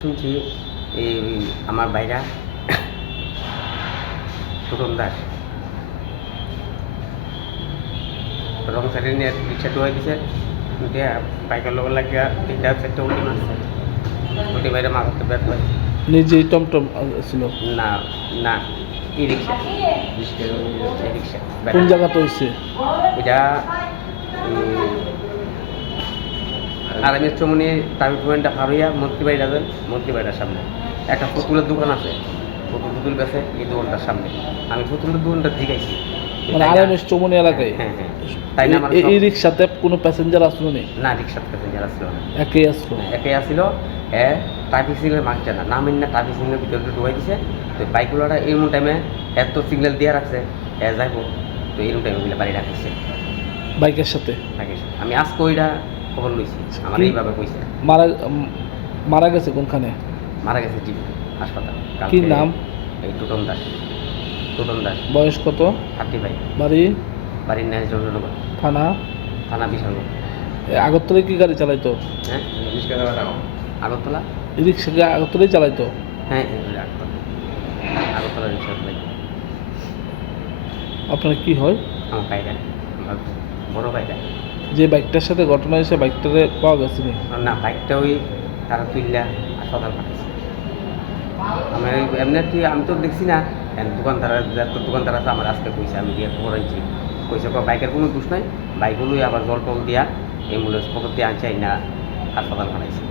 শুনছি এই আমার ভাইরা টুটন দাস রং সাইডে নিয়ে রিক্সা ডুবাই দিছে দিয়ে বাইকের লোক লাগিয়া তিনটা চারটে উল্টি মারছে উল্টি বাইরে মাথাতে ব্যাট পাই নিজেই টমটম ছিল না না ই রিক্সা রিক্সা কোন জায়গাতে হয়েছে? এটা আরামের চমনি ট্রাফিক পয়েন্টটা পার হইয়া মন্ত্রীবাড়ি যাবেন মন্ত্রীবাড়িটার সামনে একটা পুতুলের দোকান আছে পুতুল বেছে এই দোকানটার সামনে আমি পুতুলের দোকানটা জিগাইছি মানে আরামের চৌমনি এলাকায়। হ্যাঁ হ্যাঁ তাই না আমার এই রিক্সাতে কোনো প্যাসেঞ্জার আসলো না? না রিক্সার প্যাসেঞ্জার আসলো না একেই আসলো? একে আসছিল ট্রাফিক সিগন্যাল মানছে না নামেন না ট্রাফিক সিগন্যাল ভিতরে ঢুকাই দিছে তো বাইকগুলোটা এরকম টাইমে এত সিগন্যাল দিয়ে রাখছে যাইব তো এরকম টাইমে ওগুলো বাড়ি রাখছে বাইকের সাথে। আমি আজকে ওইটা খবর লইছি আমার এইভাবে কইছে মারা গেছে কোনখানে? মারা গেছে টিভি হাসপাতাল। কি নাম? এই টুটন দাস। টুটন দাস। বয়স কত? 35। বাড়ির ন্যায় জন্মনগর। থানা বিশালগড়। আগরতলায় কি গাড়ি চালাইতো? হ্যাঁ আগরতলা রিক্সা আগরতলাই চালাইতো? হ্যাঁ আগরতলা রিক্সা চালাই। আপনার কি হয়? আমার ভাইরা বড় ভাইরা। যে বাইকটার সাথে ঘটনা হয়েছে বাইকটারে পাওয়া গেছে না বাইকটা ওই তারা তুললা হাসপাতাল পাঠাইছে। আমার এমনি আমি তো দেখছি না দোকানদার দোকানদার আছে আমার আজকে কইছে আমি গিয়ে খবর আনছি কইছে বাইকের কোনো দোষ নাই বাইকগুলোই আবার জল টল দিয়া অ্যাম্বুলেন্স খবর দিয়ে আনছে না হাসপাতাল পাঠাইছে।